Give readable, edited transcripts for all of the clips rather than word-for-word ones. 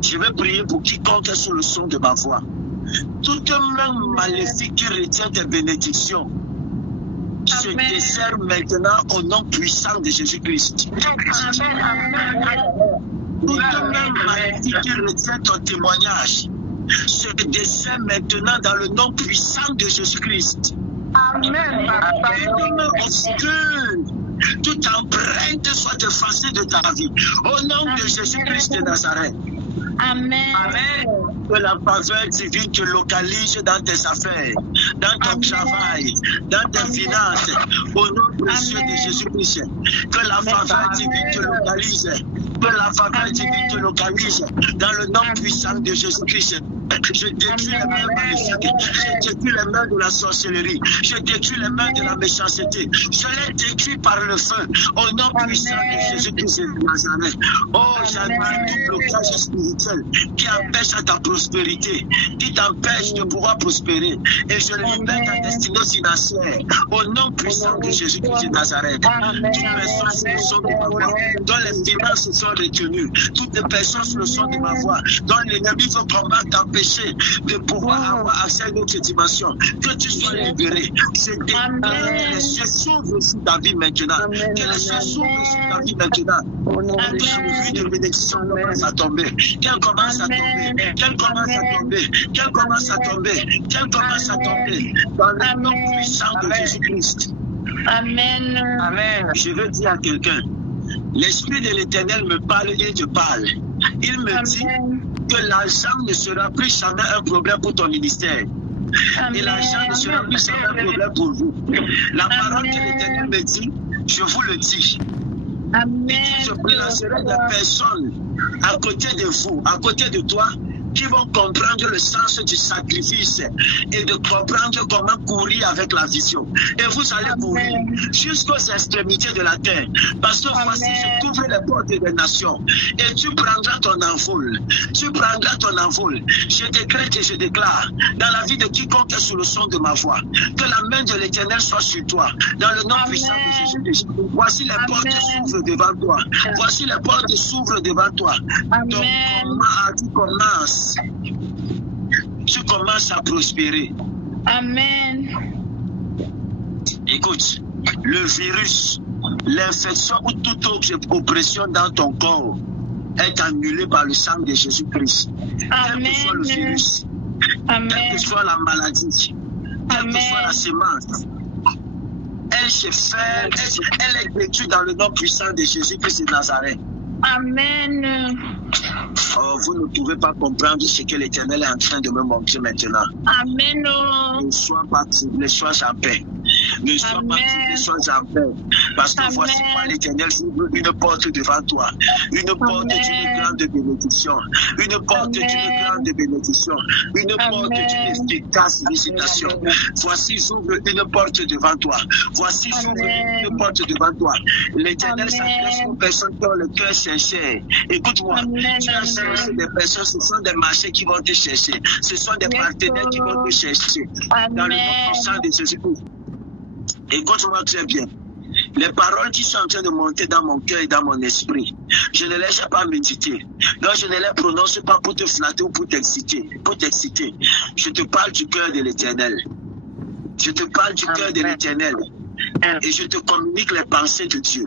Je vais prier pour quiconque est sous le son de ma voix. Toute main maléfique qui retient tes bénédictions se dessert maintenant au nom puissant de Jésus-Christ. Toute main maléfique qui retient ton témoignage se dessert maintenant dans le nom puissant de Jésus-Christ. Amen. Toute empreinte soit effacée de ta vie. Au nom de Jésus-Christ de Nazareth. Amen. Amen. Que la faveur divine te localise dans tes affaires, dans ton travail, dans tes finances. Au nom précieux de Jésus-Christ. Que la faveur divine te localise. Que la faveur divine te localise dans le nom puissant de Jésus-Christ. Je détruis les mains maléfiques. Je détruis les mains de la sorcellerie. Je détruis les mains de la méchanceté. Je les détruis par le feu. Au nom puissant de Jésus-Christ de Nazareth. Oh, j'annule tout blocage spirituel qui empêche ta prospérité, qui t'empêche de pouvoir prospérer. Et je libère ta destinée financière. Au nom puissant de Jésus-Christ de Nazareth. Toutes les personnes sous le son de ma voix, dont les finances sont retenues. Toutes les personnes sous le son de ma voix, dont l'ennemi veut combattre t'empêcher de pouvoir avoir accès à une autre dimension. Que tu sois libéré. Je déclare que les cieux s'ouvrent sur ta vie maintenant. Que les cieux s'ouvrent sur ta vie maintenant. Que la pluie de bénédiction commence à tomber. Qu'elle commence à tomber. Qu'elle commence à tomber. Qu'elle commence à tomber. Qu'elle commence à tomber. Dans le nom puissant de Jésus-Christ. Amen. Amen. Je veux dire à quelqu'un, l'Esprit de l'Éternel me parle, il te parle. Il me dit que l'argent ne sera plus jamais un problème pour ton ministère. Et l'argent ne sera plus jamais un problème pour vous. La parole de l'Éternel me dit, je vous le dis. Amen. Je placerai des personnes à côté de vous, à côté de toi, qui vont comprendre le sens du sacrifice et de comprendre comment courir avec la vision. Et vous allez courir jusqu'aux extrémités de la terre. Parce que voici, je t'ouvre les portes des nations et tu prendras ton envol. Tu prendras ton envol. Je décrète et je déclare dans la vie de quiconque est sous le son de ma voix que la main de l'Éternel soit sur toi. Dans le nom puissant de Jésus-Christ. Voici les portes s'ouvrent devant toi. Voici les portes s'ouvrent devant toi. Donc, tu commences. Tu commences à prospérer. Amen. Écoute, le virus, l'infection ou toute autre oppression dans ton corps est annulée par le sang de Jésus-Christ. Quel que soit le virus, quelle que soit la maladie, quelle que soit la semence, elle se fait, elle est détruite dans le nom puissant de Jésus-Christ de Nazareth. Amen. Oh, vous ne pouvez pas comprendre ce que l'Éternel est en train de me montrer maintenant. Amen. Ne sois pas troublé, sois en paix. Ne sois pas troublé, sois en paix. Parce que voici moi l'Éternel ouvre une porte devant toi. Une porte d'une grande bénédiction. Une porte d'une grande bénédiction. Une porte d'une efficace visitation. Voici j'ouvre une porte devant toi. Voici j'ouvre une porte devant toi. L'Éternel s'adresse aux personnes qui ont le cœur sincère. Écoute-moi, tu as cherché des personnes, ce sont des marchés qui vont te chercher. Ce sont des partenaires qui vont te chercher. Dans le nom puissant de Jésus-Christ. Écoute-moi très bien. Les paroles qui sont en train de monter dans mon cœur et dans mon esprit, je ne les ai pas méditées. Donc je ne les prononce pas pour te flatter ou pour t'exciter. Je te parle du cœur de l'Éternel. Je te parle du cœur de l'Éternel. Et je te communique les pensées de Dieu.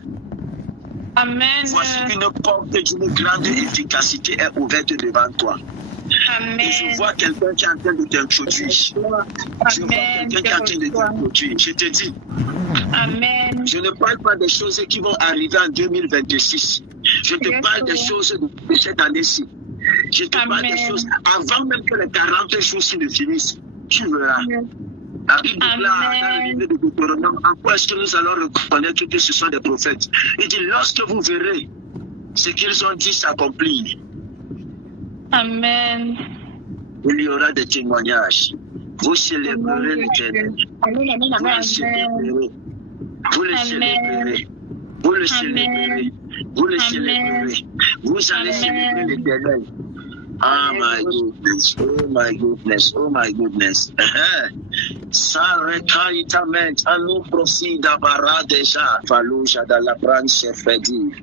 Amen. Voici une porte d'une grande efficacité est ouverte devant toi. Amen. Et je vois quelqu'un qui est en train de t'introduire. Je vois quelqu'un qui est en train de t'introduire. Je te dis. Amen. Je ne parle pas des choses qui vont arriver en 2026. Je te parle des choses de cette année-ci. Je te parle des choses avant même que les 40 jours ne finissent. Tu verras. La Bible déclare dans le livre de Deutéronome, en quoi est-ce que nous allons reconnaître que ce sont des prophètes? Il dit, lorsque vous verrez ce qu'ils ont dit s'accomplir, Amen. il y aura des témoignages. Vous célébrerez l'Éternel. Vous le célébrerez. Vous le célébrerez. Vous le célébrerez. Vous le célébrerez. Vous allez célébrer l'Éternel. Oh my goodness, oh my goodness, oh my goodness. Sarekaitament, anu profida bara deja, faluja da la branche fedi.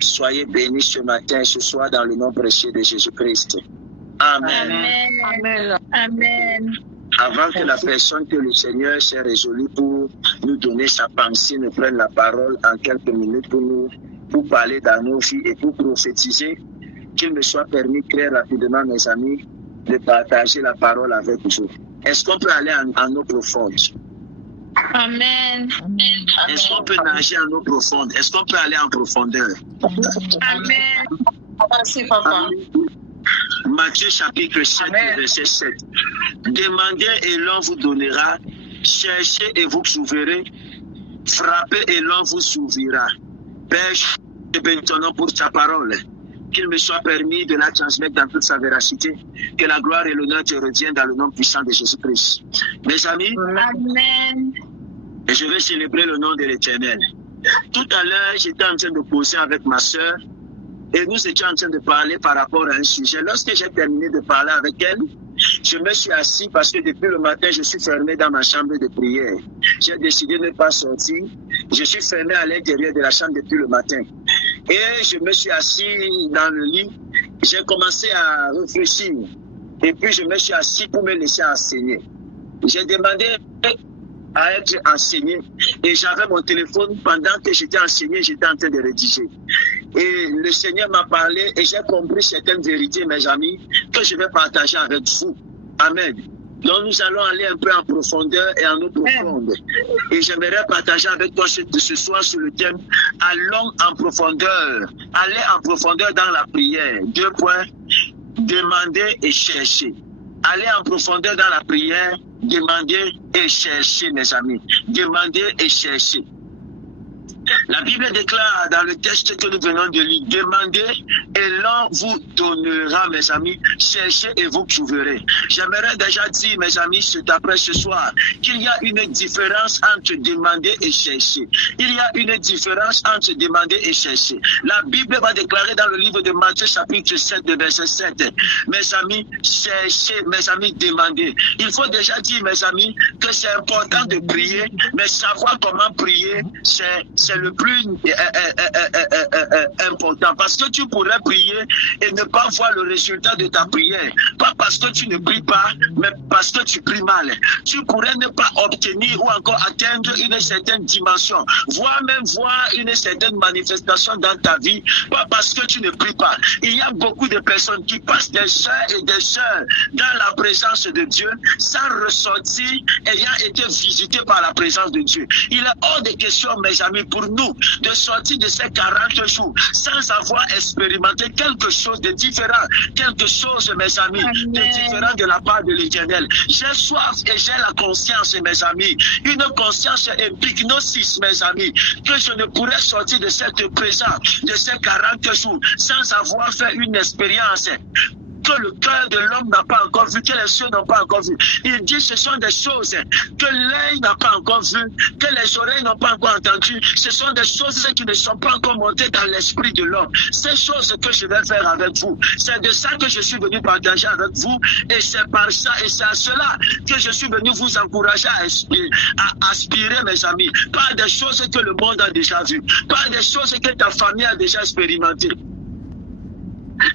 Soyez bénis ce matin, ce soir, dans le nom précieux de Jésus-Christ. Amen. Amen. Amen. Avant que la personne que le Seigneur s'est résolu pour nous donner sa pensée ne prenne la parole en quelques minutes pour parler dans nos vies et pour prophétiser, qu'il me soit permis très rapidement, mes amis, de partager la parole avec vous. Est-ce qu'on peut aller en eau profonde? Amen. Est-ce qu'on peut nager en eau profonde? Est-ce qu'on peut aller en profondeur? Amen. Merci, papa. Matthieu chapitre 7, verset 7. Demandez et l'on vous donnera. Cherchez et vous trouverez. Frappez et l'on vous s'ouvrira. Père, je bénis ton nom pour ta parole. Qu'il me soit permis de la transmettre dans toute sa véracité. Que la gloire et l'honneur te reviennent dans le nom puissant de Jésus-Christ. Mes amis, Amen. et je vais célébrer le nom de l'Éternel. Tout à l'heure, j'étais en train de causer avec ma soeur et nous étions en train de parler par rapport à un sujet. Lorsque j'ai terminé de parler avec elle, je me suis assis parce que depuis le matin, je suis fermé dans ma chambre de prière. J'ai décidé de ne pas sortir. Je suis fermé à l'intérieur de la chambre depuis le matin. Et je me suis assis dans le lit. J'ai commencé à réfléchir. Et puis je me suis assis pour me laisser enseigner. J'ai demandé à être enseigné. Et j'avais mon téléphone pendant que j'étais enseigné, j'étais en train de rédiger. Et le Seigneur m'a parlé et j'ai compris certaines vérités, mes amis, que je vais partager avec vous. Amen. Donc nous allons aller un peu en profondeur et en eau profonde. Et j'aimerais partager avec toi ce soir sur le thème « Allons en profondeur ». Aller en profondeur dans la prière. 2 points. Demander et chercher. Aller en profondeur dans la prière, demander et chercher, mes amis. Demander et chercher. La Bible déclare dans le texte que nous venons de lire, demandez et l'on vous donnera, mes amis, cherchez et vous trouverez. J'aimerais déjà dire, mes amis, après ce soir, qu'il y a une différence entre demander et chercher. Il y a une différence entre demander et chercher. La Bible va déclarer dans le livre de Matthieu, chapitre 7, verset 7, mes amis, cherchez, mes amis, demandez. Il faut déjà dire, mes amis, que c'est important de prier, mais savoir comment prier, c'est le plus important, parce que tu pourrais prier et ne pas voir le résultat de ta prière, pas parce que tu ne pries pas, mais parce que tu pries mal. Tu pourrais ne pas obtenir ou encore atteindre une certaine dimension, voire même voir une certaine manifestation dans ta vie, pas parce que tu ne pries pas. Il y a beaucoup de personnes qui passent des heures et des heures dans la présence de Dieu sans ressortir ayant été visité par la présence de Dieu. Il est hors de question, mes amis, pour nous de sortir de ces 40 jours sans avoir expérimenté quelque chose de différent, quelque chose, mes amis, de différent de la part de l'Éternel. J'ai soif et j'ai la conscience, mes amis, une conscience épignosis, mes amis, que je ne pourrais sortir de cette présence, de ces 40 jours, sans avoir fait une expérience que le cœur de l'homme n'a pas encore vu, que les cieux n'ont pas encore vu. Il dit ce sont des choses que l'œil n'a pas encore vues, que les oreilles n'ont pas encore entendues. Ce sont des choses qui ne sont pas encore montées dans l'esprit de l'homme. Ces choses que je vais faire avec vous, c'est de ça que je suis venu partager avec vous, et c'est par ça et c'est à cela que je suis venu vous encourager à aspirer, mes amis, pas des choses que le monde a déjà vues, pas des choses que ta famille a déjà expérimentées.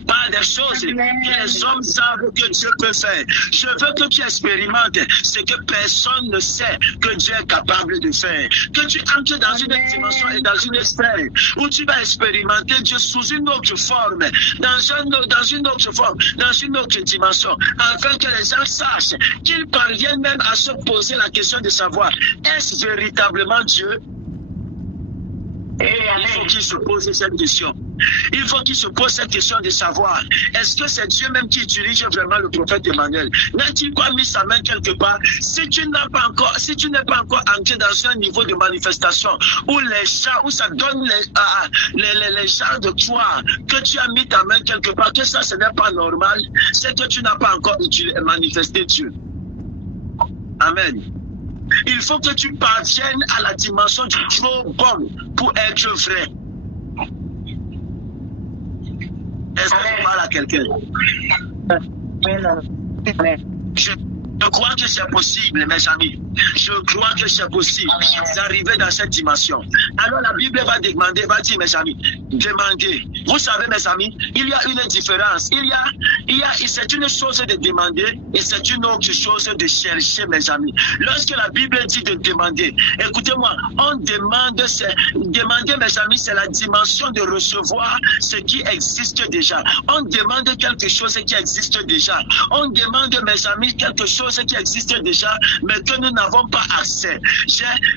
Pas des choses que les hommes savent que Dieu peut faire. Je veux que tu expérimentes ce que personne ne sait que Dieu est capable de faire. Que tu entres dans une dimension et dans une sphère où tu vas expérimenter Dieu sous une autre forme, dans une autre forme, dans une autre dimension, afin que les gens sachent qu'ils parviennent même à se poser la question de savoir, est-ce véritablement Dieu? Et il faut qu'ils se posent cette question. Il faut qu'il se pose cette question de savoir, est-ce que c'est Dieu même qui utilise vraiment le prophète Emmanuel? N'a-t-il pas mis sa main quelque part? Si tu n'es pas encore entré dans un niveau de manifestation où les gens, où ça donne les gens de toi, que tu as mis ta main quelque part, que ça ce n'est pas normal, c'est que tu n'as pas encore manifesté Dieu. Amen. Il faut que tu parviennes à la dimension du trop bon pour être vrai. Est-ce que tu parles à quelqu'un? Je Je crois que c'est possible, mes amis. Je crois que c'est possible d'arriver dans cette dimension. Alors la Bible va demander, va dire, mes amis, demandez. Vous savez, mes amis, il y a une différence. C'est une chose de demander et c'est une autre chose de chercher, mes amis. Lorsque la Bible dit de demander, écoutez-moi, on demande, demander, mes amis, c'est la dimension de recevoir ce qui existe déjà. On demande quelque chose qui existe déjà. On demande, mes amis, quelque chose qui existe déjà, mais que nous n'avons pas accès.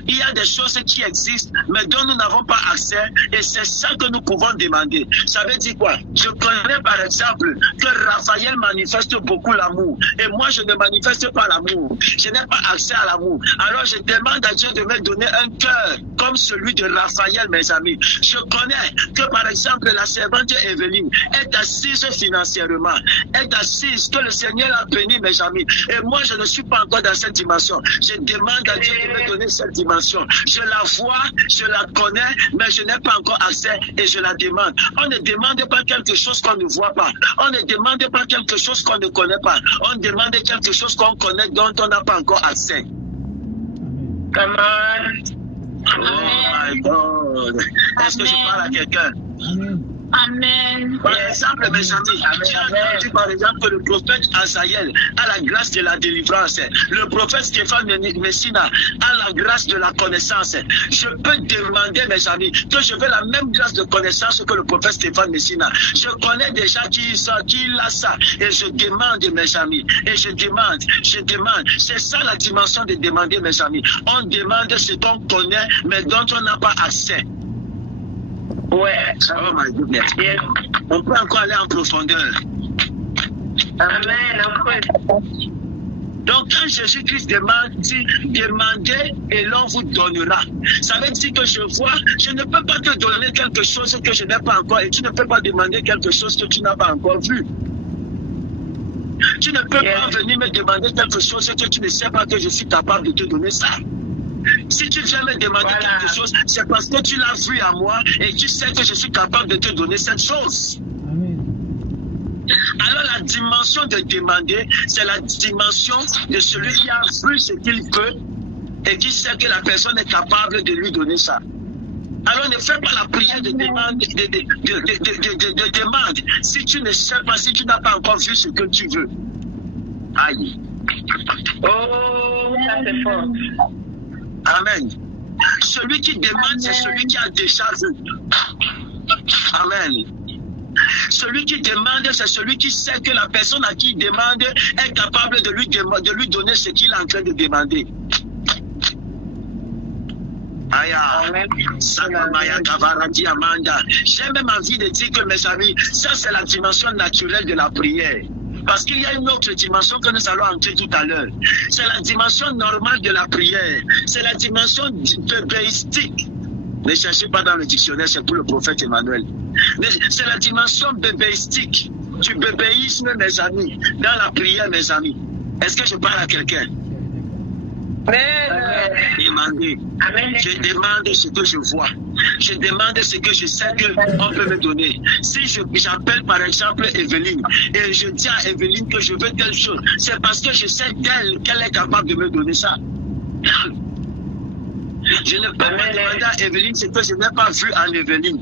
Il y a des choses qui existent, mais dont nous n'avons pas accès, et c'est ça que nous pouvons demander. Ça veut dire quoi? Je connais par exemple que Raphaël manifeste beaucoup l'amour, et moi je ne manifeste pas l'amour. Je n'ai pas accès à l'amour. Alors je demande à Dieu de me donner un cœur comme celui de Raphaël, mes amis. Je connais que par exemple la servante Evelyne est assise financièrement, est assise, que le Seigneur a béni, mes amis, et moi je ne suis pas encore dans cette dimension. Je demande à Dieu de me donner cette dimension. Je la vois, je la connais, mais je n'ai pas encore accès et je la demande. On ne demande pas quelque chose qu'on ne voit pas. On ne demande pas quelque chose qu'on ne connaît pas. On demande quelque chose qu'on connaît dont on n'a pas encore accès. Come on. Oh my God. Est-ce que je parle à quelqu'un? Amen. Par exemple, mes amis, j'ai entendu par exemple que le prophète Asaïel a la grâce de la délivrance. Le prophète Stéphane Messina a la grâce de la connaissance. Je peux demander, mes amis, que je veux la même grâce de connaissance que le prophète Stéphane Messina. Je connais des gens qui a ça. Et je demande, mes amis. Et je demande. C'est ça la dimension de demander, mes amis. On demande ce qu'on connaît, mais dont on n'a pas accès. Ouais. Oh my goodness. Yes. On peut encore aller en profondeur. Amen. Donc quand Jésus-Christ dit demandez et l'on vous donnera. Ça veut dire que je ne peux pas te donner quelque chose que je n'ai pas encore et tu ne peux pas demander quelque chose que tu n'as pas encore vu. Tu ne peux pas venir me demander quelque chose que tu ne sais pas que je suis capable de te donner ça. Si tu viens me demander quelque chose, c'est parce que tu l'as vu à moi et tu sais que je suis capable de te donner cette chose. Alors la dimension de demander, c'est la dimension de celui qui a vu ce qu'il peut et qui sait que la personne est capable de lui donner ça. Alors ne fais pas la prière de demande, de demande si tu ne sais pas, si tu n'as pas encore vu ce que tu veux. Aïe. Oh, ça c'est fort. Amen. Celui qui demande, c'est celui qui a déjà vu. Amen. Celui qui demande, c'est celui qui sait que la personne à qui il demande est capable de lui donner ce qu'il est en train de demander. J'ai même envie de dire que, mes amis, ça c'est la dimension naturelle de la prière. Parce qu'il y a une autre dimension que nous allons entrer tout à l'heure. C'est la dimension normale de la prière. C'est la dimension bébéistique. Ne cherchez pas dans le dictionnaire, c'est pour le prophète Emmanuel. C'est la dimension bébéistique, du bébéisme, mes amis, dans la prière, mes amis. Est-ce que je parle à quelqu'un? Demandez. Je demande ce que je vois. Je demande ce que je sais qu'on peut me donner. Si j'appelle par exemple Evelyne et je dis à Evelyne que je veux telle chose, c'est parce que je sais d'elle qu'elle est capable de me donner ça. Je ne peux pas demander à Evelyne ce que je n'ai pas vu en Evelyne.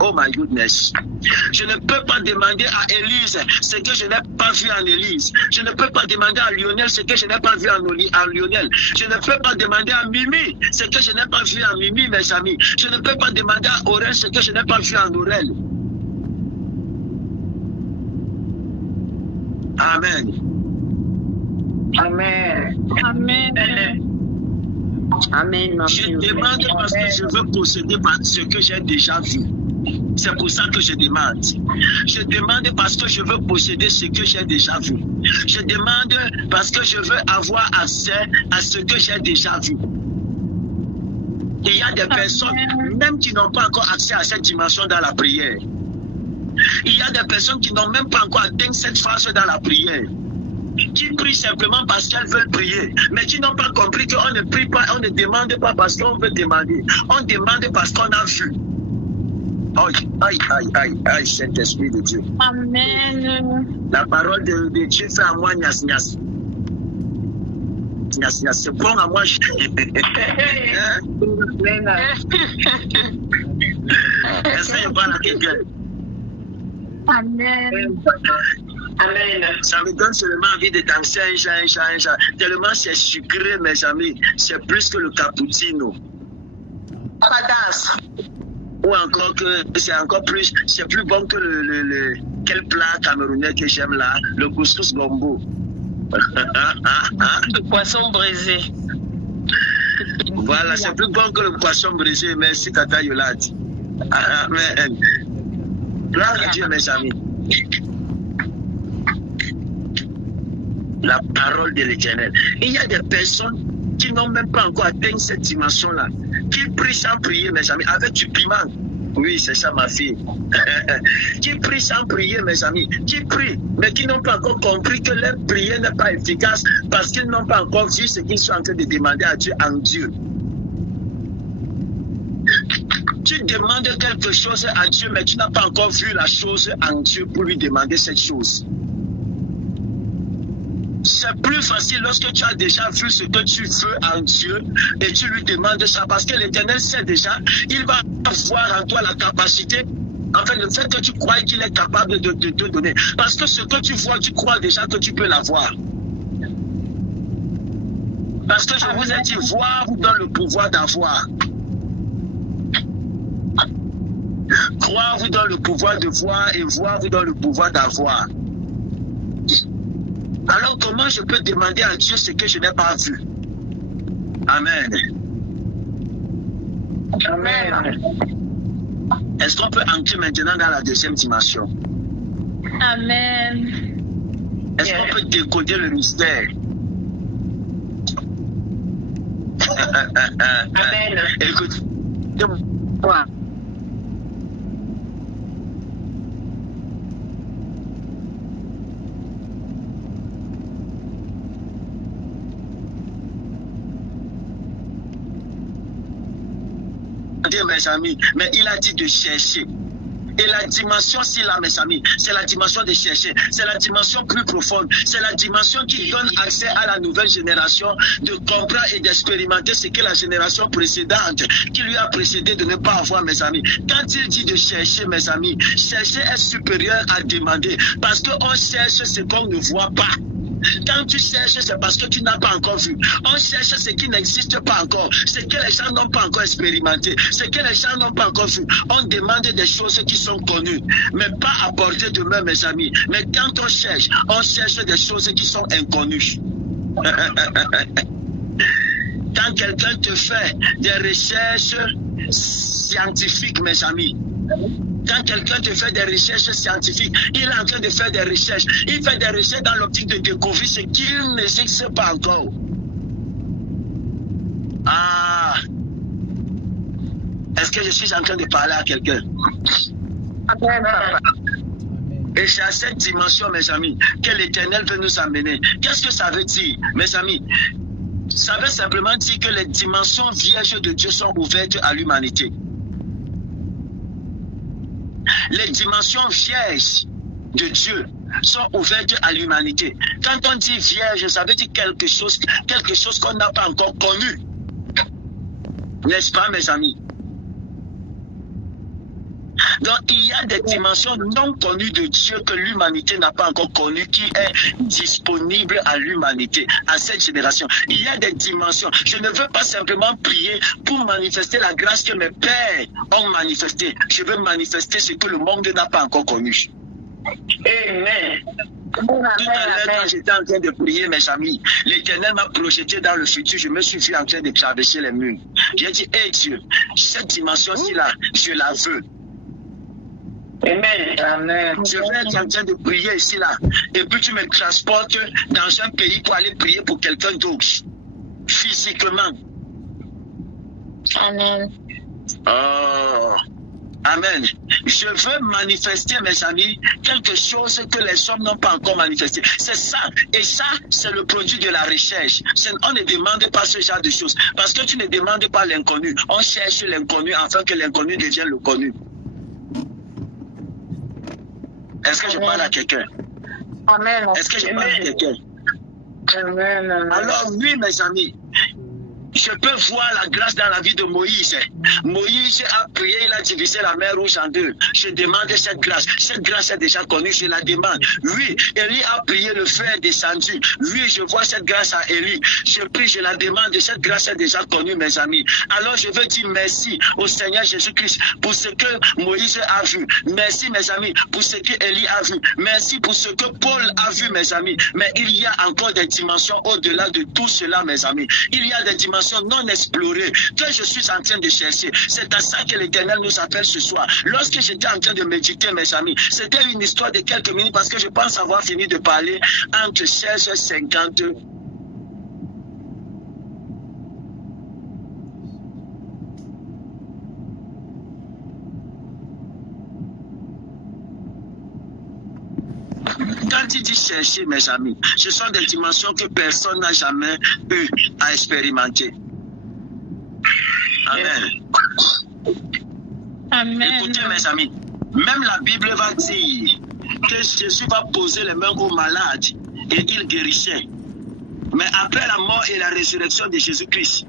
Oh my goodness. Je ne peux pas demander à Élise ce que je n'ai pas vu en Élise. Je ne peux pas demander à Lionel ce que je n'ai pas vu en Lionel. Je ne peux pas demander à Mimi ce que je n'ai pas vu en Mimi, mes amis. Je ne peux pas demander à Aurel ce que je n'ai pas vu en Aurel. Amen. Amen. Amen. Amen. Je demande parce que je veux posséder ce que j'ai déjà vu. C'est pour ça que je demande. Je demande parce que je veux posséder ce que j'ai déjà vu. Je demande parce que je veux avoir accès à ce que j'ai déjà vu. Il y a des personnes, même qui n'ont pas encore accès à cette dimension dans la prière. Il y a des personnes qui n'ont même pas encore atteint cette phase dans la prière. Qui prient simplement parce qu'elles veulent prier, mais qui n'ont pas compris qu'on ne prie pas, on ne demande pas parce qu'on veut demander. On demande parce qu'on a vu. Aïe, Saint-Esprit de Dieu. Amen. La parole de Dieu fait à moi, nias. c'est bon à moi. Est-ce que je parle à quelqu'un? Amen. Amen. Ça me donne seulement envie de danser un chat. Tellement c'est sucré, mes amis. C'est plus que le cappuccino. Pas danse. Ou encore que c'est encore plus, c'est plus bon que quel plat camerounais que j'aime là, le couscous gombo. Le poisson brisé. Voilà, c'est plus bon que le poisson brisé. Merci Tata Yolande. Amen. Gloire à Dieu, mes amis. La parole de l'Éternel. Il y a des personnes qui n'ont même pas encore atteint cette dimension-là, qui prient sans prier, mes amis, avec du piment. Oui, c'est ça, ma fille. Qui prient sans prier, mes amis, qui prient, mais qui n'ont pas encore compris que leur prière n'est pas efficace parce qu'ils n'ont pas encore vu ce qu'ils sont en train de demander à Dieu en Dieu. Tu demandes quelque chose à Dieu, mais tu n'as pas encore vu la chose en Dieu pour lui demander cette chose. C'est plus facile lorsque tu as déjà vu ce que tu veux en Dieu et tu lui demandes ça parce que l'Éternel sait déjà, il va voir en toi la capacité, enfin le fait que tu crois qu'il est capable de te donner. Parce que ce que tu vois, tu crois déjà que tu peux l'avoir. Parce que je vous ai dit, voir vous donne le pouvoir d'avoir. Croire vous donne le pouvoir de voir et voir vous donne le pouvoir d'avoir. Alors comment je peux demander à Dieu ce que je n'ai pas vu? Amen. Amen. Est-ce qu'on peut entrer maintenant dans la deuxième dimension? Amen. Est-ce qu'on peut décoder le mystère? Amen. Écoute. Ouais. Mes amis, mais il a dit de chercher. Et la dimension, c'est là, mes amis, c'est la dimension de chercher. C'est la dimension plus profonde. C'est la dimension qui donne accès à la nouvelle génération de comprendre et d'expérimenter ce que la génération précédente qui lui a précédé de ne pas avoir, mes amis. Quand il dit de chercher, mes amis, chercher est supérieur à demander. Parce qu'on cherche ce qu'on ne voit pas. Quand tu cherches, c'est parce que tu n'as pas encore vu. On cherche ce qui n'existe pas encore, ce que les gens n'ont pas encore expérimenté, ce que les gens n'ont pas encore vu. On demande des choses qui sont connues, mais pas à portée de main, mes amis. Mais quand on cherche des choses qui sont inconnues. Quand quelqu'un te fait des recherches scientifiques, mes amis, quand quelqu'un te fait des recherches scientifiques, il est en train de faire des recherches. Il fait des recherches dans l'optique de découvrir ce qu'il n'existe pas encore. Ah! Est-ce que je suis en train de parler à quelqu'un? Et c'est à cette dimension, mes amis, que l'Éternel veut nous amener. Qu'est-ce que ça veut dire, mes amis? Ça veut simplement dire que les dimensions vierges de Dieu sont ouvertes à l'humanité. Les dimensions vierges de Dieu sont ouvertes à l'humanité. Quand on dit vierge, ça veut dire quelque chose qu'on n'a pas encore connu. N'est-ce pas, mes amis? Donc, il y a des dimensions non connues de Dieu que l'humanité n'a pas encore connues, qui est disponible à l'humanité, à cette génération. Il y a des dimensions. Je ne veux pas simplement prier pour manifester la grâce que mes pères ont manifestée. Je veux manifester ce que le monde n'a pas encore connu. Amen. Tout à l'heure, quand j'étais en train de prier, mes amis, l'Éternel m'a projeté dans le futur. Je me suis vu en train de traverser les murs. J'ai dit, hé Dieu, cette dimension-ci là, je la veux. Amen. Amen. Je vais être en train de prier ici, là. Et puis tu me transportes dans un pays pour aller prier pour quelqu'un d'autre. Physiquement. Amen. Oh. Amen. Je veux manifester, mes amis, quelque chose que les hommes n'ont pas encore manifesté. C'est ça. Et ça, c'est le produit de la recherche. On ne demande pas ce genre de choses. Parce que tu ne demandes pas l'inconnu. On cherche l'inconnu afin que l'inconnu devienne le connu. Est-ce que je parle à quelqu'un? Amen. Est-ce que je parle à quelqu'un? Amen. Alors oui, mes amis, je peux voir la grâce dans la vie de Moïse. Moïse a prié, il a divisé la mer Rouge en deux. Je demande cette grâce. Cette grâce est déjà connue, je la demande. Oui, Élie a prié, le feu est descendu. Oui, je vois cette grâce à Élie. Je prie, je la demande. Cette grâce est déjà connue, mes amis. Alors je veux dire merci au Seigneur Jésus-Christ pour ce que Moïse a vu. Merci, mes amis, pour ce que Élie a vu. Merci pour ce que Paul a vu, mes amis. Mais il y a encore des dimensions au-delà de tout cela, mes amis. Il y a des dimensions non explorées que je suis en train de chercher. C'est à ça que l'Éternel nous appelle ce soir. Lorsque j'étais en train de méditer, mes amis, c'était une histoire de quelques minutes parce que je pense avoir fini de parler entre 16h50. Quand il dit chercher, mes amis, ce sont des dimensions que personne n'a jamais eu à expérimenter. Amen. Amen. Écoutez, mes amis, même la Bible va dire que Jésus va poser les mains aux malades et il guérissait. Mais après la mort et la résurrection de Jésus-Christ,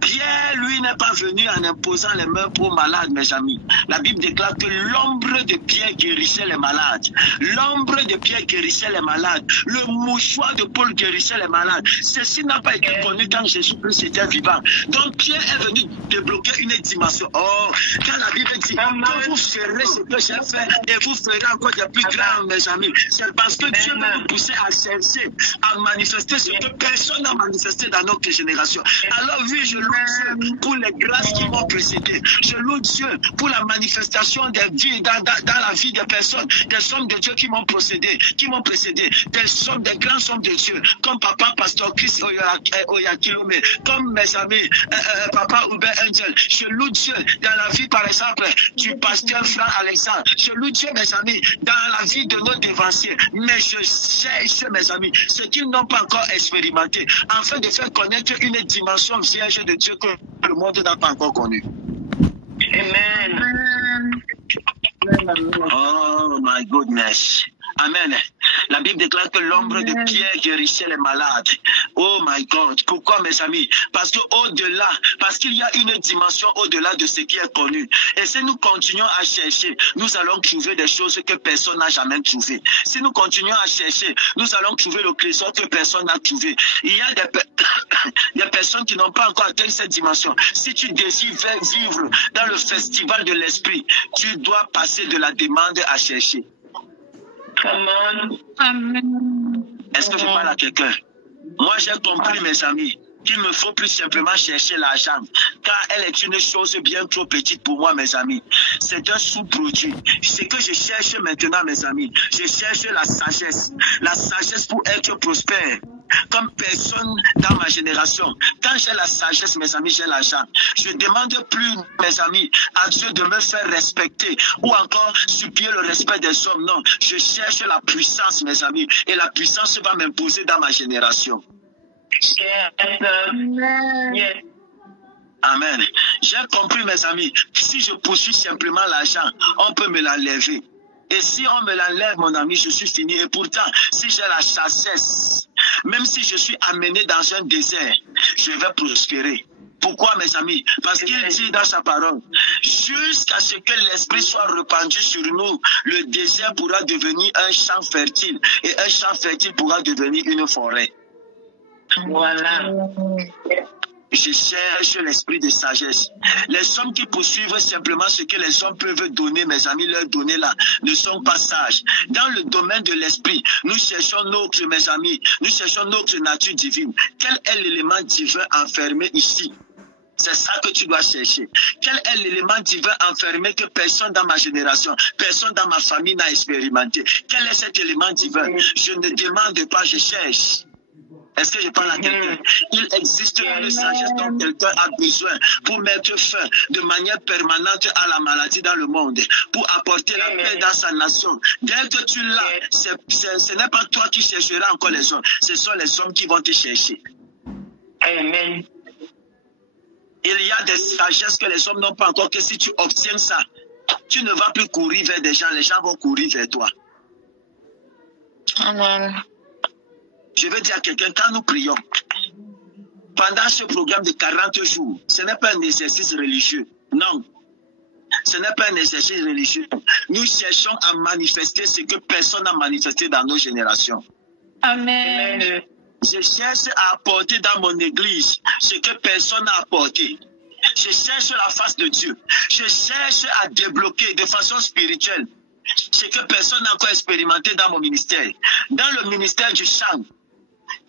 Pierre, lui, n'est pas venu en imposant les mains aux malades, mes amis. La Bible déclare que l'ombre de Pierre guérissait les malades. L'ombre de Pierre guérissait les malades. Le mouchoir de Paul guérissait les malades. Ceci n'a pas été connu quand Jésus-Christ était vivant. Donc Pierre est venu débloquer une dimension. Oh, quand la Bible dit que vous ferez ce que j'ai fait et vous ferez encore des plus grands, mes amis, c'est parce que Dieu va nous pousser à chercher, à manifester ce que personne n'a manifesté dans notre génération. Alors oui, je loue Dieu pour les grâces qui m'ont précédé. Je loue Dieu pour la manifestation des vies dans la vie des personnes, des hommes de Dieu qui m'ont précédé, des grands hommes de Dieu, comme Papa Pasteur Chris Oyakilome, comme mes amis, Papa Hubert Angel. Je loue Dieu dans la vie, par exemple, du pasteur Franck Alexandre. Je loue Dieu, mes amis, dans la vie de nos dévanciers. Mais je cherche, mes amis, ce qu'ils n'ont pas encore expérimenté, afin de faire connaître une dimension vierge de Dieu que le monde n'a pas encore connue. Amen. Oh my goodness. Amen. La Bible déclare que l'ombre de Pierre guérissait les malades. Oh my God. Pourquoi, mes amis? Parce que au-delà, parce qu'il y a une dimension au-delà de ce qui est connu. Et si nous continuons à chercher, nous allons trouver des choses que personne n'a jamais trouvées. Si nous continuons à chercher, nous allons trouver le trésor que personne n'a trouvé. Il y a des personnes qui n'ont pas encore atteint cette dimension. Si tu désires vivre dans le festival de l'esprit, tu dois passer de la demande à chercher. Amen. Est-ce que je parle à quelqu'un? Moi, j'ai compris, mes amis, qu'il me faut plus simplement chercher l'argent, car elle est une chose bien trop petite pour moi, mes amis. C'est un sous-produit. Ce que je cherche maintenant, mes amis, je cherche la sagesse pour être prospère. Comme personne dans ma génération. Quand j'ai la sagesse, mes amis, j'ai l'argent. Je ne demande plus, mes amis, à Dieu de me faire respecter ou encore supplier le respect des hommes. Non, je cherche la puissance, mes amis, et la puissance va m'imposer dans ma génération. Amen. J'ai compris, mes amis, si je poursuis simplement l'argent, on peut me l'enlever. Et si on me l'enlève, mon ami, je suis fini. Et pourtant, si j'ai la sagesse, même si je suis amené dans un désert, je vais prospérer. Pourquoi, mes amis? Parce qu'il dit dans sa parole, jusqu'à ce que l'esprit soit répandu sur nous, le désert pourra devenir un champ fertile. Et un champ fertile pourra devenir une forêt. Voilà. Je cherche l'esprit de sagesse. Les hommes qui poursuivent simplement ce que les hommes peuvent donner, mes amis, leur donner là, ne sont pas sages. Dans le domaine de l'esprit, nous cherchons notre, mes amis, nous cherchons notre nature divine. Quel est l'élément divin enfermé ici? C'est ça que tu dois chercher. Quel est l'élément divin enfermé que personne dans ma génération, personne dans ma famille n'a expérimenté? Quel est cet élément divin? Je ne demande pas, je cherche. Est-ce que je parle à quelqu'un? Il existe une sagesse dont quelqu'un a besoin pour mettre fin de manière permanente à la maladie dans le monde, pour apporter la paix dans sa nation. Dès que tu l'as, ce n'est pas toi qui chercheras encore les hommes, ce sont les hommes qui vont te chercher. Amen. Il y a des sagesses que les hommes n'ont pas encore, que si tu obtiens ça, tu ne vas plus courir vers des gens, les gens vont courir vers toi. Amen. Je veux dire à quelqu'un, quand nous prions, pendant ce programme de 40 jours, ce n'est pas un exercice religieux. Non. Ce n'est pas un exercice religieux. Nous cherchons à manifester ce que personne n'a manifesté dans nos générations. Amen. Je cherche à apporter dans mon église ce que personne n'a apporté. Je cherche la face de Dieu. Je cherche à débloquer de façon spirituelle ce que personne n'a encore expérimenté dans mon ministère. Dans le ministère du chant,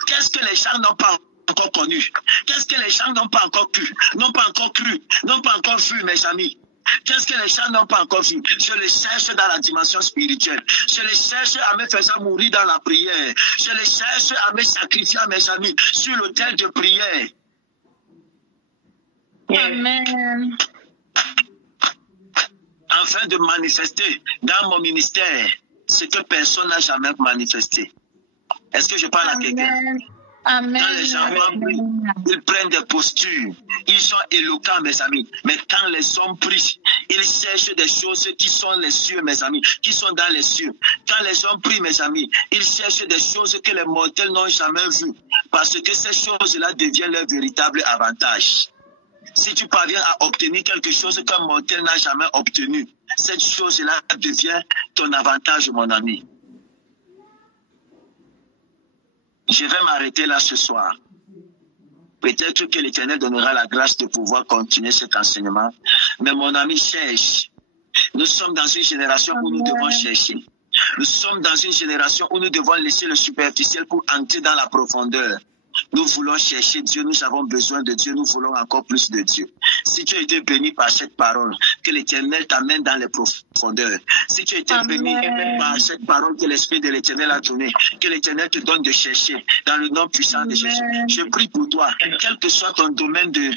qu'est-ce que les chants n'ont pas encore connu? Qu'est-ce que les chants n'ont pas encore cru? N'ont pas encore cru, n'ont pas encore vu, mes amis. Qu'est-ce que les chants n'ont pas encore vu? Je les cherche dans la dimension spirituelle. Je les cherche à me faire mourir dans la prière. Je les cherche à me sacrifier, mes amis, sur l'autel de prière. Amen. Afin de manifester dans mon ministère ce que personne n'a jamais manifesté. Est-ce que je parle à quelqu'un? Amen. Quand les gens prient, ils prennent des postures. Ils sont éloquents, mes amis. Mais quand les hommes prient, ils cherchent des choses qui sont les cieux, mes amis, qui sont dans les cieux. Quand les hommes prient, mes amis, ils cherchent des choses que les mortels n'ont jamais vues. Parce que ces choses-là deviennent leur véritable avantage. Si tu parviens à obtenir quelque chose qu'un mortel n'a jamais obtenu, cette chose-là devient ton avantage, mon ami. Je vais m'arrêter là ce soir. Peut-être que l'Éternel donnera la grâce de pouvoir continuer cet enseignement. Mais mon ami, cherche. Nous sommes dans une génération où nous devons chercher. Nous sommes dans une génération où nous devons laisser le superficiel pour entrer dans la profondeur. Nous voulons chercher Dieu, nous avons besoin de Dieu, nous voulons encore plus de Dieu. Si tu as été béni par cette parole, que l'Éternel t'amène dans les profondeurs. Si tu as été béni par cette parole que l'Esprit de l'Éternel a donnée, que l'Éternel te donne de chercher dans le nom puissant de Jésus. Je prie pour toi, quel que soit ton domaine de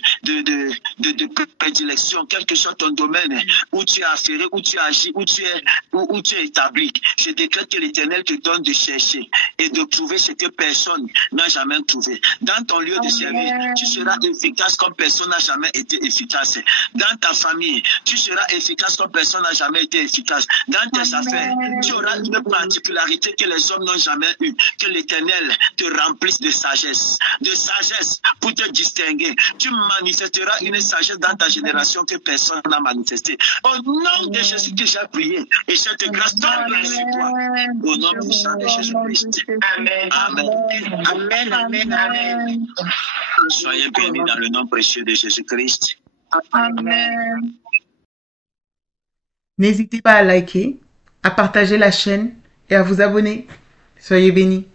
prédilection, quel que soit ton domaine où tu es affairé, où tu agis, où tu es établi, je décrète que l'Éternel te donne de chercher et de trouver ce que personne n'a jamais trouvé. Dans ton lieu de service, tu seras efficace comme personne n'a jamais été efficace. Dans ta famille, tu seras efficace comme personne n'a jamais été efficace. Dans tes affaires, tu auras une particularité que les hommes n'ont jamais eue. Que l'Éternel te remplisse de sagesse pour te distinguer. Tu manifesteras une sagesse dans ta génération que personne n'a manifestée. Au nom de Jésus que j'ai prié, et cette grâce tombe sur toi. Au nom puissant de Jésus-Christ. Amen. Amen. Amen. Amen. Amen. Soyez bénis dans le nom précieux de Jésus-Christ. Amen. N'hésitez pas à liker, à partager la chaîne et à vous abonner. Soyez bénis.